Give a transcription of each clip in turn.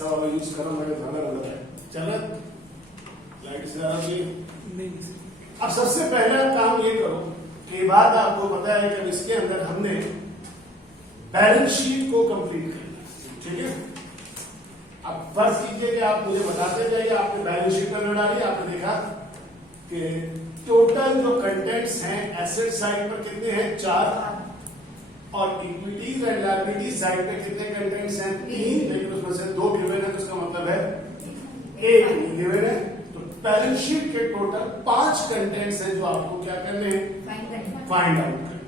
ऐसा वाला यूज करो, मेरे ज़्यादा गलत है। चलो लाइट से आ गई। अब सबसे पहला काम ये करो कि बात आपको पता है कि इसके अंदर हमने बैलेंस शीट को कंप्लीट करना, ठीक है। अब फर्ज कीजिए कि आप मुझे बताते जाइए, आपने बैलेंस शीट पर डाली, आपने देखा कि टोटल जो कंटेंट्स हैं एसेट साइड पर कितने हैं, 4, और इक्विटीज एंड लायबिलिटी साइड पे कितने कंटेंट्स हैं, 3, लेकिन उसमें से 2 गिवन है, तो इसका मतलब है 1 गिवन है। तो बैलेंस शीट के टोटल 5 कंटेंट्स हैं जो आपको क्या करने हैं, फाइंड आउट करने।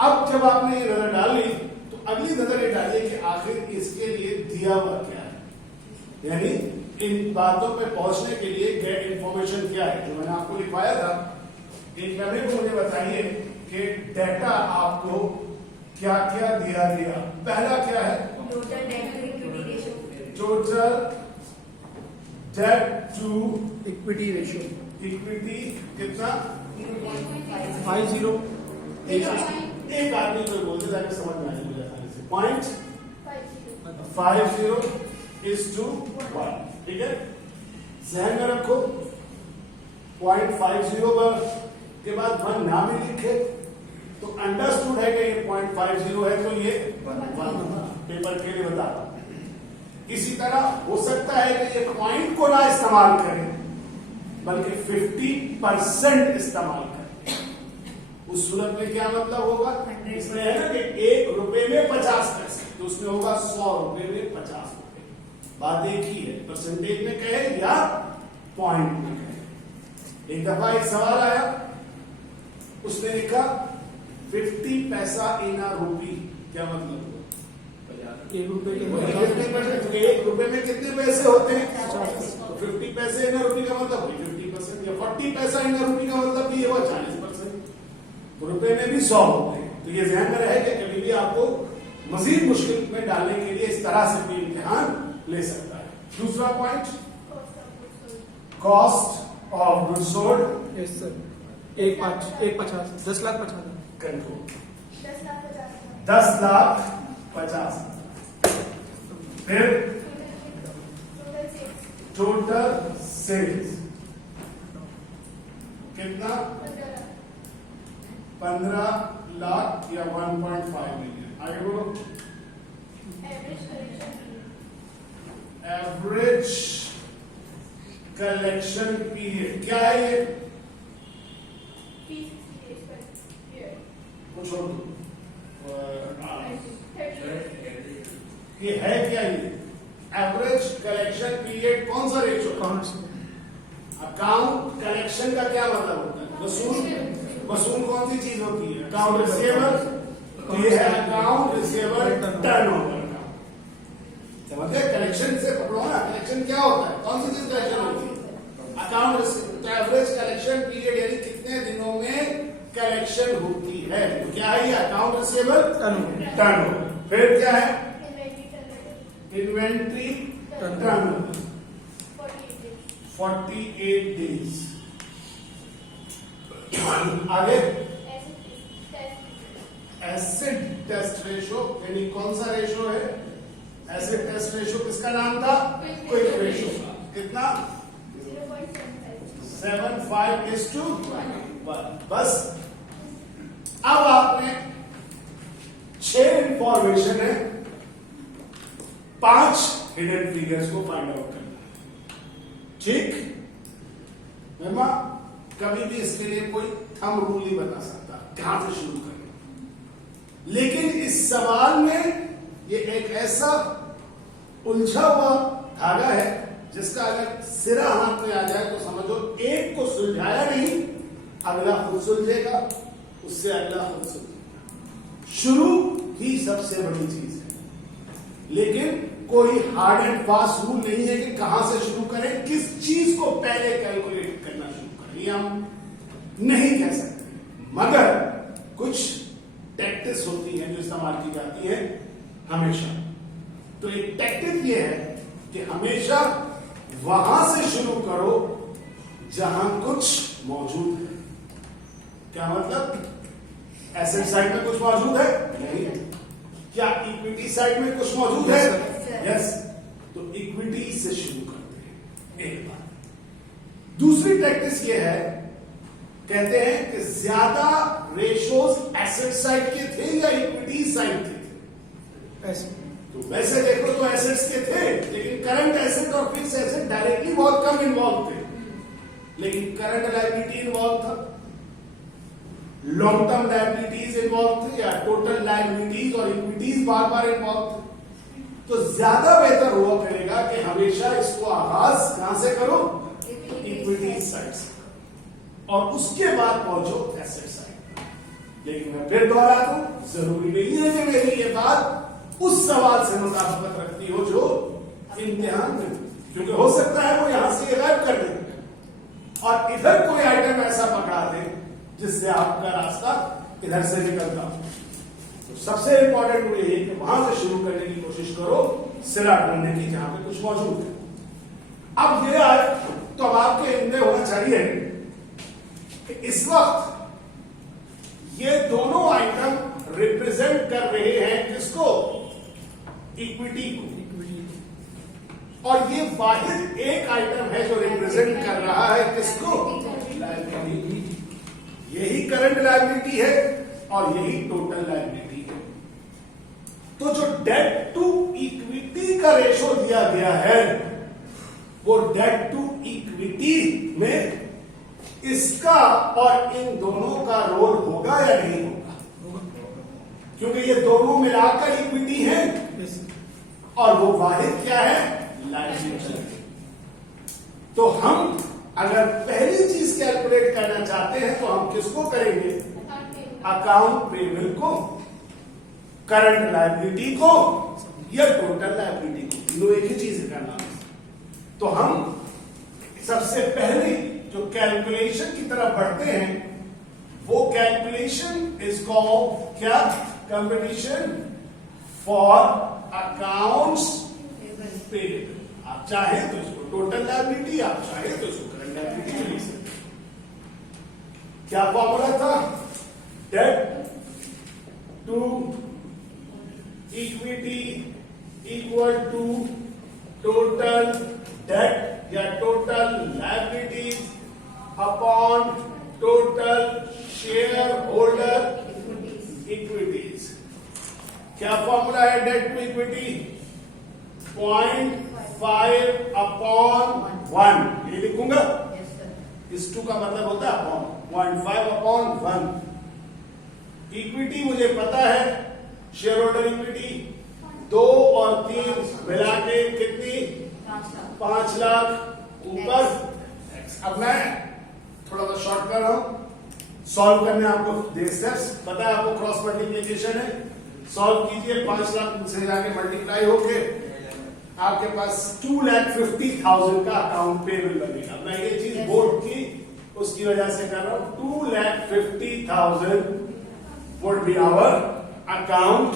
अब जब आपने ये नजर डाली तो अगली नजर ये डालिए कि आखिर इसके लिए दिया हुआ क्या है, यानी इन बातों पे पहुंचने के लिए गेट इंफॉर्मेशन क्या है, जो मैंने आपको लिखवाया था। एक नंबर को मुझे बताइए कि डेटा आपको क्या क्या दिया गया। पहला क्या है, total debt to equity ratio, total debt to equity ratio equity कितना, 0.50। 50 एक आदमी को बोलते ताकि समझ में आए मुझे आसानी से, 0.50:1, ठीक है। ध्यान में रखो 0.50 पर के बाद 1 ना भी लिखे तो अंडरस्टूड है कि ये 0.50 है, तो ये 1 पेपर के लिए बता। इसी तरह हो सकता है कि ये पॉइंट को ना इस्तेमाल करें बल्कि 50% इस्तेमाल करें। उस सूरत में क्या मतलब होगा, इसमें है ना कि 1 रुपए में 50 पैसे, तो उसमें होगा 100 रुपए में 50 रुपए। बात एक ही है, परसेंटेज में कहे या पॉइंट में कहे। एक दफा एक सवाल आया, उसने लिखा 50 पैसा इन अ रूपी, क्या मतलब हुआ, 1 रुपए के 50%। 1 रुपए में कितने पैसे होते हैं, 50 पैसे इन अ रूपी का मतलब 50%, या 40 पैसा इन अ रूपी का मतलब ये हुआ 40%। रुपए में भी 100 होते हैं। तो ये ध्यान में रहे कि कभी भी आपको मजीद मुश्किल में डालने के लिए इस तरह से भी इम्तिहान ले सकता है। दूसरा point, cost of goods sold, yes sir, 1.50 10 lakh 50 control 10 lakh 50। फिर टोटल सेल्स कितना, 15 लाख या 1.5 मिलियन। आगे बोलो, एवरेज कलेक्शन पीरियड क्या है, ये कुछ और ये है क्या, ये एवरेज कलेक्शन पीरियड कौन सा रेशो, कौन से अकाउंट कलेक्शन का क्या मतलब होता है, वसूल कौन सी चीज होती है, अकाउंट रिसीवेबल, तो ये है अकाउंट रिसीवेबल टर्नओवर। समझे, कलेक्शन से पकड़ो ना, कलेक्शन क्या होता है, कौन सी चीज कलेक्शन होती है, account receivable. Average collection period यानी कितने दिनों में कलेक्शन होती है, तो क्या है ये, अकाउंट रिसीवेबल टर्नओवर। फिर क्या है, इन्वेंट्री टर्नओवर 48 डेज। आगे एसिड टेस्ट रेशो, यानी कौन सा रेशो है, एसिड टेस्ट रेशो किसका नाम था, क्विक रेशो, कितना 7:5:1। बस अब आपने 6 इंफॉर्मेशन है, 5 हिडन फिगर्स को फाइंड आउट करना है, ठीक। मेमा कभी भी इसके लिए कोई थंब रूल नहीं बता सकता कहां से शुरू करना, लेकिन इस सवाल में ये एक ऐसा उलझा हुआ धागा है जिसका अगर सिरा हाथ में आ जाए तो समझो एक को सुलझाया नहीं, अगला खुद सुलझेगा, उससे अगला खुद सुलझेगा। शुरू ही सबसे बड़ी चीज है, लेकिन कोई हार्ड एंड फास्ट रूल नहीं है कि कहां से शुरू करें, किस चीज को पहले कैलकुलेट करना शुरू करें, ये हम नहीं कह सकते, मगर कुछ टैक्टिक्स होती हैं जो इस्तेमाल की जाती है हमेशा। तो एक टैक्टिक ये है कि हमेशा वहां से शुरू करो जहां कुछ मौजूद है। क्या मतलब, एसेट साइड में कुछ मौजूद है, नहीं। क्या इक्विटी साइड में कुछ मौजूद है, यस। दूसरी प्रैक्टिस ये है, कहते हैं कि ज्यादा रेशोज एसेट साइड के थे या इक्विटी साइड के थे। ऐसे तो वैसे देखो तो एसेट्स के थे, लेकिन करंट एसेट और फिक्स एसेट डायरेक्टली बहुत कम इन्वॉल्व थे, लेकिन करंट लायबिलिटी इन्वॉल्व था, लॉन्ग टर्म लायबिलिटीज इन्वॉल्व थे, या टोटल लायबिलिटीज और इक्विटीज बार बार इन्वॉल्व थे। तो ज्यादा बेहतर हुआ करेगा कि हमेशा इसको आगाज कहां से करो, इक्विटी साइड से, और उसके बाद पहुंचो एसेट साइड। लेकिन मैं फिर दोहराता हूं, जरूरी नहीं है कि मेरी ये बात उस सवाल से मुताबिकत रखती हो जो इम्तिहान में, क्योंकि हो सकता है वो यहां से गायब कर दे और इधर कोई आइटम ऐसा पकड़ा दे जिससे आपका रास्ता इधर से निकलता हो। तो सबसे इंपॉर्टेंट वो यही कि वहां से शुरू करने की कोशिश करो, सिरा ढूंढने की जहां पे कुछ मौजूद है। अब ये आज तो अब आपके इंदे होना चाहिए कि इस वक्त ये दोनों आइटम रिप्रेजेंट कर रहे हैं किसको, इक्विटी को, और ये वाहिद एक आइटम है जो रिप्रेजेंट कर रहा है किसको, लायबिलिटी। यही करंट लायबिलिटी है और यही टोटल लायबिलिटी है। तो जो डेट टू इक्विटी का रेशो दिया गया है वो डेट टू इक्विटी में इसका और इन दोनों का रोल होगा या नहीं होगा, क्योंकि ये दोनों मिलाकर इक्विटी है और वो वाहिद क्या है, लायबिलिटी। तो हम अगर पहली चीज कैलकुलेट करना चाहते हैं तो हम किसको करेंगे, अकाउंट पेबल को, करंट लायबिलिटी को या टोटल लायबिलिटी को, तीनों एक ही चीज करना है। तो हम सबसे पहले जो कैलकुलेशन की तरफ बढ़ते हैं वो कैलकुलेशन इज कॉल्ड क्या, कंपटीशन फॉर अकाउंट्स पेबल। आप चाहे तो इसको टोटल लायबिलिटी, आप चाहे तो इसको करंट लायबिलिटी लिख सकते। क्या फॉर्मूला था, debt to equity equal to total debt या total liabilities upon total shareholder equities. क्या फॉर्मूला है डेट टू इक्विटी, 0.5 अपॉन 1, ये लिखूंगा, इस 2 का मतलब होता है अपॉन, 0.5 अपॉन 1। इक्विटी मुझे पता है, शेयर होल्डर इक्विटी 2 और 3 मिला के कितनी, 5 लाख ऊपर। अब मैं थोड़ा सा शॉर्ट कर रहा हूं, सॉल्व करने आपको देख स्टेप्स पता है, आपको क्रॉस मल्टीप्लीकेशन है, सॉल्व कीजिए, 5 लाख से जाके मल्टीप्लाई होके आपके पास 2,50,000 का अकाउंट पेबल बनेगा। मैं ये चीज बोर्ड की उसकी वजह से कर रहा हूं, 2,50,000 would be our account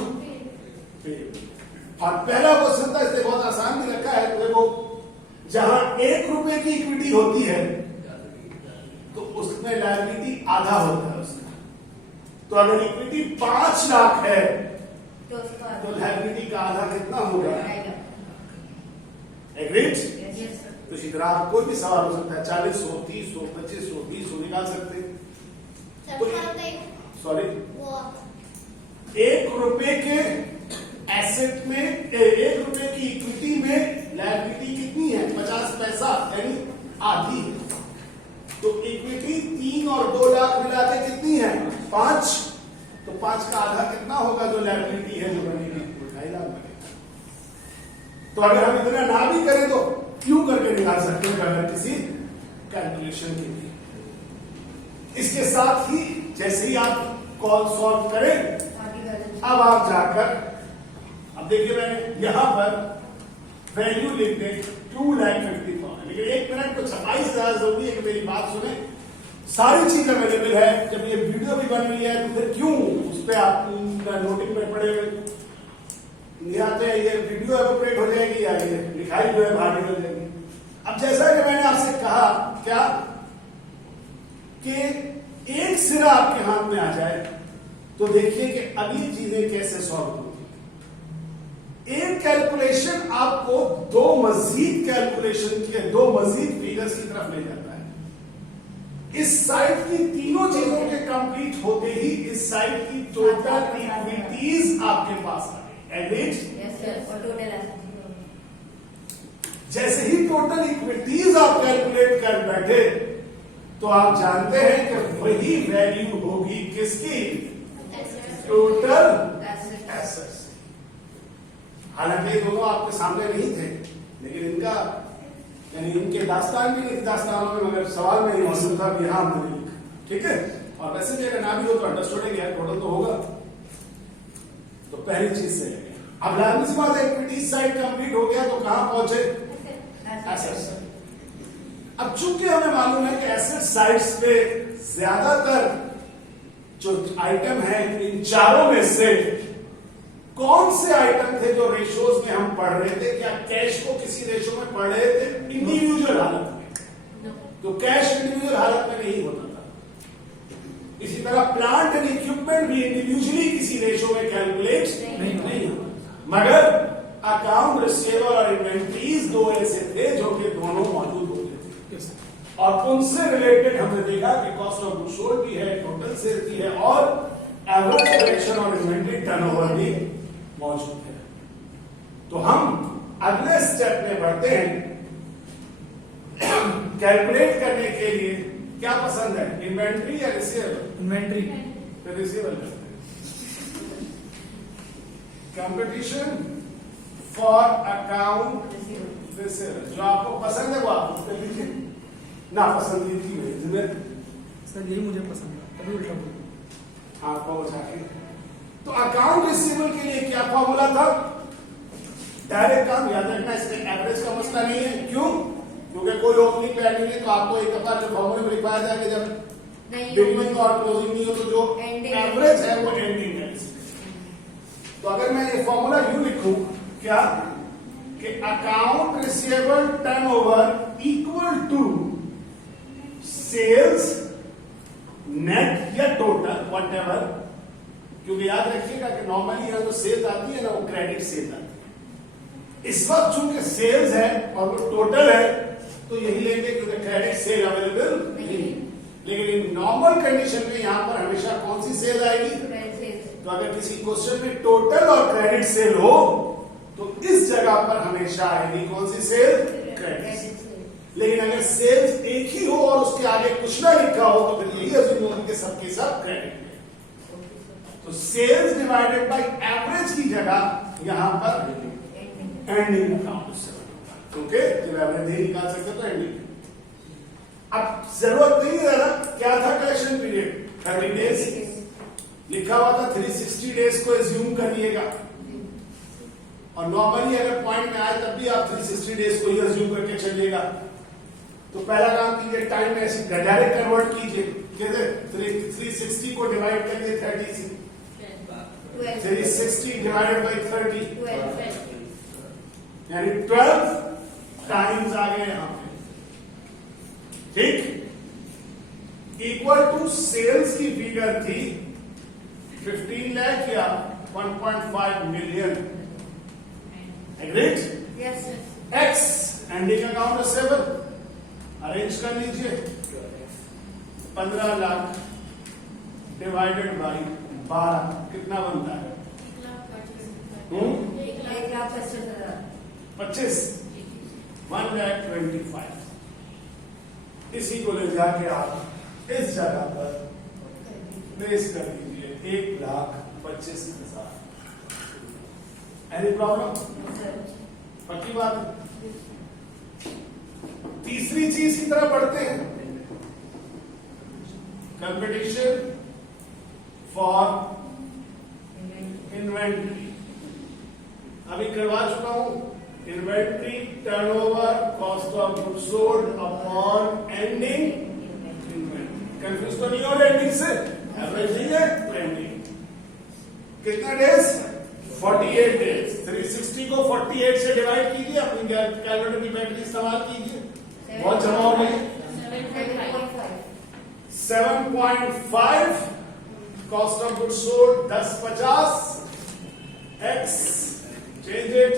payable. और पहला क्वेश्चन था, इसलिए बहुत आसान भी रखा है। तो देखो, जहां 1 रुपए की इक्विटी होती है तो उसमें लायबिलिटी आधा होता है उसका। तो अगर इक्विटी 5 लाख है तो लायबिलिटी का आधा कितना होगा, एग्रीड। तो इसी तरह आप कोई भी सवाल हो सकता है, 40 हो, 30 हो, 25 हो, 20 हो, निकाल सकते हैं। सॉरी, 1 रुपए के एसेट में, 1 रुपए की इक्विटी में लायबिलिटी कितनी है, 50 पैसा, यानी आधी। तो इक्विटी 3 और 2 लाख मिला के कितनी है, 5। तो 5 का आधा कितना होगा जो लायबिलिटी है जो बनेगी, 2.5 लाख बनेगा। तो अगर हम इतना ना भी करें तो क्यों करके निकाल सकते हैं अगर किसी कैलकुलेशन के लिए। इसके साथ ही जैसे ही आप कॉल सॉल्व करें, अब आप जाकर, अब देखिए मैंने यहां पर वैल्यू लिख दे 2,50,000, लेकिन 1 मिनट तो सफाई से ज्यादा जरूरी है कि मेरी बात सुने। सारी चीज अवेलेबल है, जब ये वीडियो भी बन रही है तो फिर क्यों उस पर आप नोटिंग में पड़े हुए आते हैं, ये वीडियो एवोपरेट हो जाएगी या ये लिखाई जो है बाहर निकल जाएगी। अब जैसा कि मैंने आपसे कहा क्या कि एक सिरा आपके हाथ में आ जाए तो देखिए कि अगली चीजें कैसे सॉल्व होती। एक कैलकुलेशन आपको 2 मजीद कैलकुलेशन के 2 मजीद फिगर्स की तरफ ले जाता है। इस साइड की तीनों चीजों के कंप्लीट होते ही इस साइड की टोटल इक्विटीज आपके पास आ गई। एग्रीड? यस सर, और टोटल एसेट्स। जैसे ही टोटल इक्विटीज आप कैलकुलेट कर बैठे तो आप जानते हैं कि वही वैल्यू होगी किसकी? Total assets. हालांकि दोनों आपके सामने नहीं थे, लेकिन इनका यानी इनके दास्तान भी नहीं, दास्तानों में मगर सवाल में ही मौजूद था कि हाँ हमने लिखा। ठीक है, और वैसे भी अगर ना भी हो तो अंडरस्टूड है टोटल तो होगा। तो पहली चीज से अब लाजमी सी बात है, इक्विटी साइड कंप्लीट हो गया तो कहां पहुंचे? एसेट्स। अब चूंकि हमें मालूम है कि एसेट साइड्स पे ज्यादातर जो आइटम है इन चारों में से कौन से आइटम थे जो रेशोज में हम पढ़ रहे थे? क्या कैश को किसी रेशो में पढ़ रहे थे इंडिविजुअल हालत में? तो कैश इंडिविजुअल हालत में नहीं होता था। इसी तरह प्लांट एंड इक्विपमेंट भी इंडिविजुअली किसी रेशो में कैलकुलेट नहीं होता, मगर अकाउंट रिसीवेबल और इन्वेंटरीज दो ऐसे थे जो कि दोनों मौजूद होते थे, और उनसे रिलेटेड हमने देखा कि कॉस्ट ऑफ गुड्स सोल्ड भी है, टोटल सेल भी है, और एवरेज कलेक्शन और इन्वेंटरी टर्नओवर भी मौजूद है। तो हम अगले स्टेप में बढ़ते हैं। कैलकुलेट करने के लिए क्या पसंद है, इन्वेंटरी या रिसीवेबल? इन्वेंट्री। तो receivable competition for account receivable. जो आपको पसंद है वो आप कर लीजिए, ना पसंद की जिम्मेदारी। सर यही मुझे पसंद है, तभी उल्टा बोल आपको बचा के। तो अकाउंट रिसीवेबल के लिए क्या फॉर्मूला था? डायरेक्ट काम याद रखना, इसमें एवरेज का मसला नहीं है। क्यों? क्योंकि कोई ओपनिंग पैडिंग है, तो आपको एक दफा जो फॉर्मूले में लिखवाया जाए कि जब बिगिनिंग और क्लोजिंग नहीं हो तो जो एवरेज है वो एंडिंग है। तो अगर मैं ये फॉर्मूला यूं लिखूं, क्या कि account receivable turnover equal to sales net या टोटल व्हाटएवर, क्योंकि याद रखिएगा कि नॉर्मली यहां जो सेल्स आती है ना वो क्रेडिट सेल्स आती है। इस वक्त चूंकि सेल्स है और वो टोटल है तो यही लेंगे क्योंकि क्रेडिट सेल अवेलेबल नहीं। लेकिन इन नॉर्मल कंडीशन में यहां पर हमेशा कौन सी सेल आएगी? तो अगर किसी क्वेश्चन में टोटल और क्रेडिट सेल हो तो इस जगह पर हमेशा आएगी कौन सी सेल? Credit sale. लेकिन अगर सेल्स एक ही हो और उसके आगे कुछ ना लिखा हो तो फिर यही अज्यूम होगा कि सबके सब क्रेडिट है। तो सेल्स डिवाइडेड बाय एवरेज की जगह यहां पर एंडिंग अकाउंट से ओके, जब एवरेज नहीं निकाल सकते तो एंडिंग। अब जरूरत नहीं है ना, क्या था कलेक्शन पीरियड? 30 डेज लिखा हुआ था, 360 डेज को एज्यूम करिएगा, और नॉर्मली अगर पॉइंट में आए तब भी आप 360 डेज को ही एज्यूम करके चलिएगा। तो पहला काम कीजिए, टाइम में ऐसे डायरेक्ट कन्वर्ट कीजिए। कैसे? 360 को डिवाइड करिए 30 से, 360 डिवाइडेड बाय 30 यानी 12 टाइम्स आ गए यहां पे। ठीक, इक्वल टू सेल्स की फिगर थी 15 लाख या 1.5 million. Agreed? Yes sir. X ending account receivable arrange कर लीजिए, 15 लाख डिवाइडेड बाय 12 कितना बनता है? 25, 1,25,000। इसी को ले जाके आप इस जगह पर प्लेस कर दीजिए, 1,25,000। Any problem? पक्की बात। तीसरी चीज की तरफ बढ़ते हैं, कंपटीशन फॉर इन्वेंट्री। अभी करवा चुका हूं, inventory turnover cost of goods sold upon ending inventory. Confuse तो नहीं हो रहे एंडिंग से? एवरेज नहीं है तो एंडिंग। कितना डेज? 48 डेज। 360 को 48 से डिवाइड कीजिए, अपनी कैलकुलेटर की बैटरी इस्तेमाल कीजिए, बहुत जमा हो गई। 7.5 cost of goods sold 1050 x change it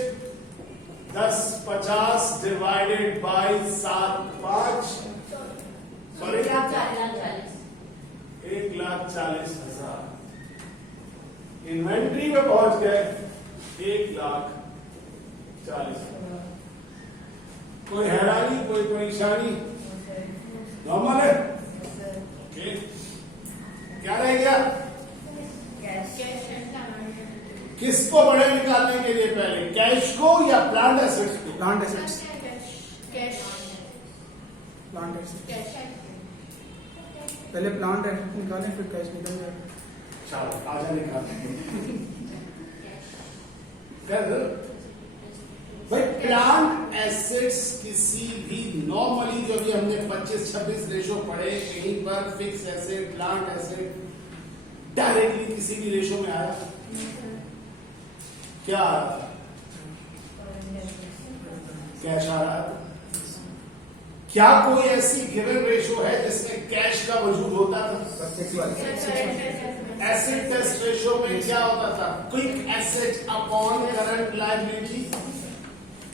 1050 divided by 7 5 sorry 1,40,000 1,40,000 inventory में पहुंच गए 1,40,000। कोई हैरानी, कोई परेशानी? नॉर्मल है। ओके, क्या रह गया? किसको बड़े निकालने के लिए पहले, कैश को या प्लांट एसेट्स को? Plant assets, plant assets. पहले प्लांट एसेट निकालें फिर कैश निकल जाएगा। चलो आजा निकालते हैं। कर दो भाई। प्लांट एसेट्स किसी भी नॉर्मली जो भी हमने 25-26 रेशो पढ़े, कहीं पर fix asset, plant asset directly किसी भी रेशो में आया? क्या आ रहा था? कैश आ रहा था। क्या कोई ऐसी गिवन रेशो है जिसमें कैश का वजूद होता था? एसेट टेस्ट रेशो में क्या होता था? Quick asset upon current liability.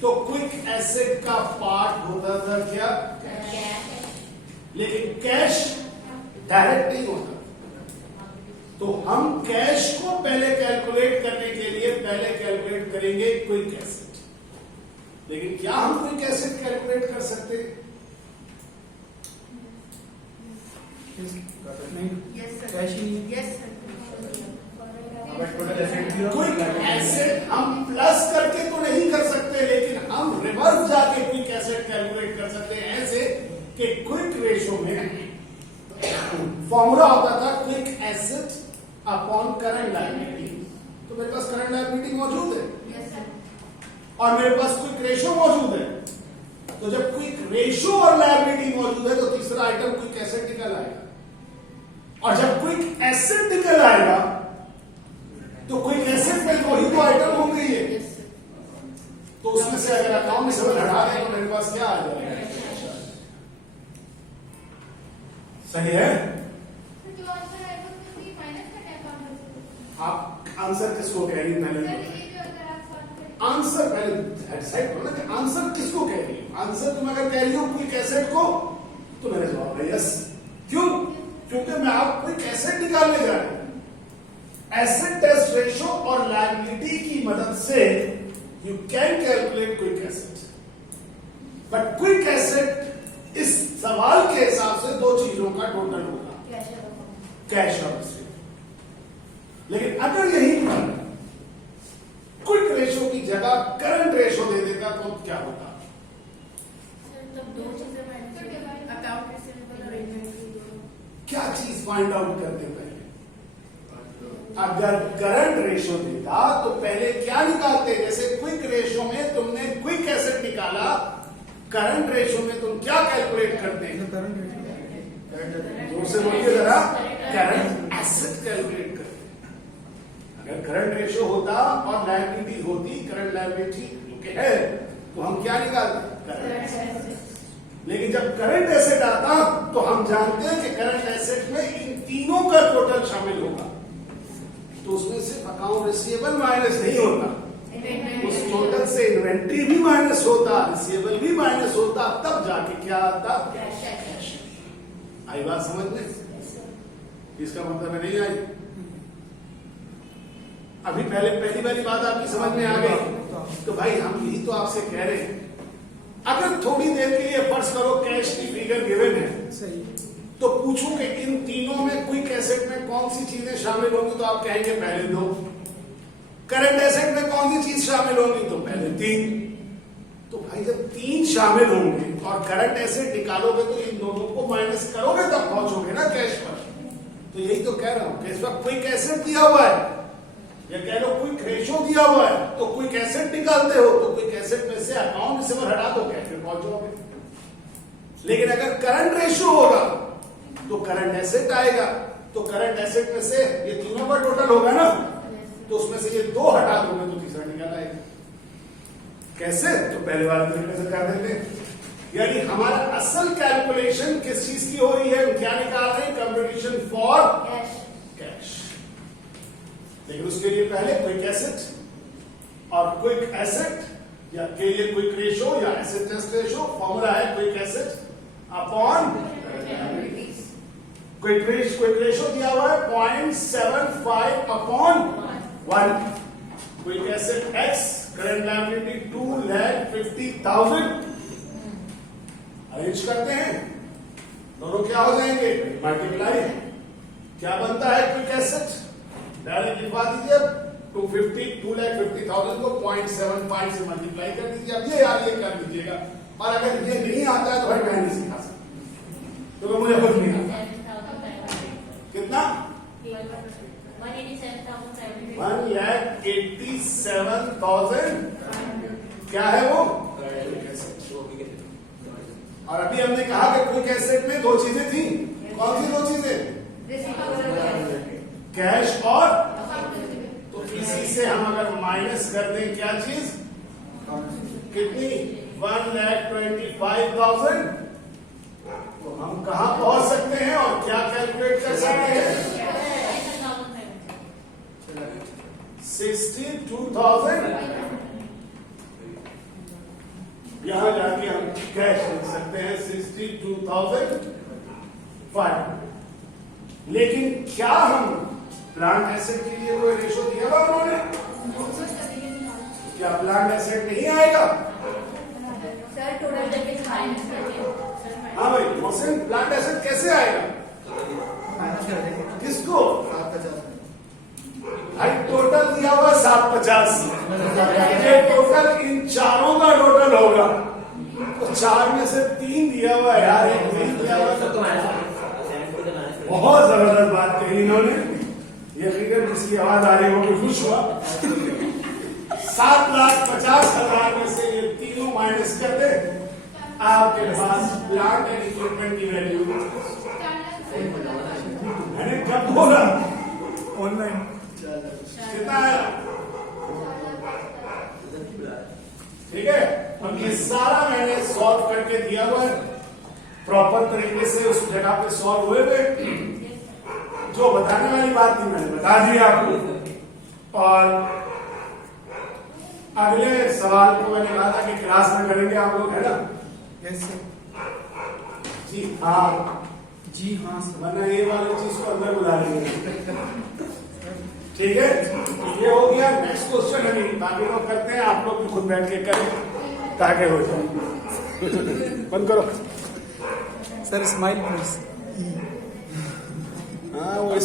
तो क्विक एसेट का पार्ट होता था क्या? लेकिन कैश डायरेक्ट नहीं होता। तो हम कैश को पहले कैलकुलेट करने के लिए पहले कैलकुलेट करेंगे क्विक एसेट। लेकिन क्या हम क्विक एसेट कैलकुलेट कर सकते हैं? नहीं, कैश ही नहीं। क्विक एसेट हम प्लस करके तो नहीं कर सकते, लेकिन हम रिवर्स जाके क्विक एसेट कैलकुलेट कर सकते हैं ऐसे कि क्विक रेशो में फॉर्मूला होता था quick asset upon current liability. तो मेरे पास करंट लायबिलिटी मौजूद है और मेरे पास क्विक रेशो मौजूद है। तो जब क्विक रेशो और लायबिलिटी मौजूद है तो तीसरा आइटम क्विक एसेट निकल आएगा। और जब क्विक एसेट निकल आएगा तो क्विक एसेट में वही तो आइटम हो गई है। तो उसमें से अगर अकाउंट में से हटा दें तो मेरे पास क्या आ जाएगा? सही है। आप आंसर किसको कह रही है? पहले आंसर पहले डिसाइड करो ना कि आंसर किसको कह रही है। आंसर तुम अगर कह रही हो क्विक एसेट को तो मेरा जवाब है यस। क्यों? क्योंकि मैं आप क्विक एसेट निकालने जा रहा हूं। एसेट टेस्ट रेशो और लायबिलिटी की मदद से you can calculate quick asset. But quick asset इस सवाल के हिसाब से दो चीजों का टोटल होगा, कैश और रिसीव। लेकिन अगर यही पर क्विक रेशो की जगह करंट रेशो दे देता तो क्या होता? क्या चीज फाइंड आउट करते पहले? अगर करंट रेशो देता तो पहले क्या निकालते? जैसे क्विक रेशो में तुमने क्विक एसेट निकाला, करंट रेशो में तुम क्या कैलकुलेट करते हैं? जोर से बोलिए जरा। करंट एसेट कैलकुलेट करते हैं। अगर करंट रेशो होता और लायबिलिटी होती, करंट लायबिलिटी है, तो हम क्या निकालते? Current asset. लेकिन जब करंट एसेट आता तो हम जानते हैं कि करंट एसेट में इन तीनों का टोटल शामिल होगा। तो उसमें सिर्फ अकाउंट रिसीवेबल माइनस नहीं होता, उस टोटल से इन्वेंट्री भी माइनस होता, रिसीवेबल भी माइनस होता, तब जाके क्या आता? कैश। आई बात समझ में? इसका मतलब नहीं आई? अभी पहली वाली बात आपकी समझ में आ गई? तो भाई हम यही तो आपसे कह रहे हैं, अगर थोड़ी देर के लिए फर्ज करो कैश की फिगर गिवन है, सही, तो पूछूं कि इन तीनों में क्विक एसेट में कौन सी चीजें शामिल होंगी, तो आप कहेंगे पहले दो। करंट एसेट में कौन सी चीज शामिल होंगी, तो पहले तीन। तो भाई जब तीन शामिल होंगे और करंट एसेट निकालोगे तो इन दोनों को माइनस करोगे तब पहुंचोगे ना कैश पर। तो यही तो कह रहा हूं कि इस वक्त क्विक एसेट दिया हुआ है या कह लो क्विक रेशो दिया हुआ है, तो क्विक एसेट निकालते हो तो क्विक एसेट में से अकाउंट रिसीवेबल हटा दो, कैश में पहुंचोगे। लेकिन अगर करंट रेशो होगा तो करंट एसेट आएगा, तो करंट एसेट में से ये तीनों का टोटल होगा ना, तो उसमें से ये दो हटा दोगे तो तीसरा निकल आएगा। कैसे? तो पहले वाले तरीके से कर देते। यानी हमारा असल कैलकुलेशन किस चीज की हो रही है? हम क्या निकाल रहे हैं? Competition for cash. लेकिन उसके लिए पहले क्विक एसेट और क्विक एसेट या के लिए क्विक रेशो या एसेट टेस्ट रेशो, फॉर्मूला है quick asset upon quick ratio दिया हुआ है 0.75 upon 1। Quick asset x, current liability 2,50,000। Arrange करते हैं, दोनों क्या हो जाएंगे, मल्टीप्लाई। क्या बनता है क्विक एसेट, डायरेक्ट लिखवा दीजिए। 2,50,000 को 0.75 से मल्टीप्लाई कर दीजिए। अब ये याद ये कर दीजिएगा, और अगर ये नहीं आता है तो भाई मैं नहीं सिखा सकता, तो मुझे खुद नहीं आता। कितना, 1,87,000 क्या है वो। और अभी हमने कहा कि क्विक एसेट में दो चीजें थी, कौन सी दो चीजें, कैश और, तो इसी से हम अगर माइनस कर दें क्या चीज, कितनी, 1,25,000, तो हम कहां पहुंच सकते हैं और क्या कैलकुलेट कर सकते हैं, 62,000। यहां जाके हम कैश लिख सकते हैं 62,500। लेकिन क्या हम प्लांट एसेट के लिए कोई रेशो दिया हुआ उन्होंने, क्या प्लांट एसेट नहीं आएगा। सर टोटल करके माइनस करके। हाँ भाई मोहसिन, प्लांट एसेट कैसे आएगा, किसको, भाई टोटल दिया हुआ 750, ये टोटल इन चारों का टोटल होगा, तो 4 में से 3 दिया हुआ है यार, एक नहीं दिया हुआ तो बहुत जबरदस्त बात कही इन्होंने। यकीनन जिसकी आवाज आ रही होगी खुश हुआ। 7,50,000 में से ये तीनों माइनस कर दे, आपके पास प्लांट एंड इक्विपमेंट की वैल्यू, मैंने कब बोला ऑनलाइन कितना आया, ठीक है। अब ये सारा मैंने सॉल्व करके दिया हुआ है, प्रॉपर तरीके से उस जगह पे सॉल्व हुए थे। जो बताने वाली बात थी मैंने बता दी आपको, और अगले सवाल को मैंने कहा था कि क्लास में करेंगे आप लोग, है ना। यस सर, जी हाँ, जी हाँ सर, वरना ये वाली चीज को अंदर बुला लेंगे, ठीक है। ये हो गया। नेक्स्ट क्वेश्चन अभी बाकी लोग करते हैं, आप लोग भी खुद बैठ के करें ताकि हो जाए। बंद करो सर स्माइल प्लीज। हाँ वो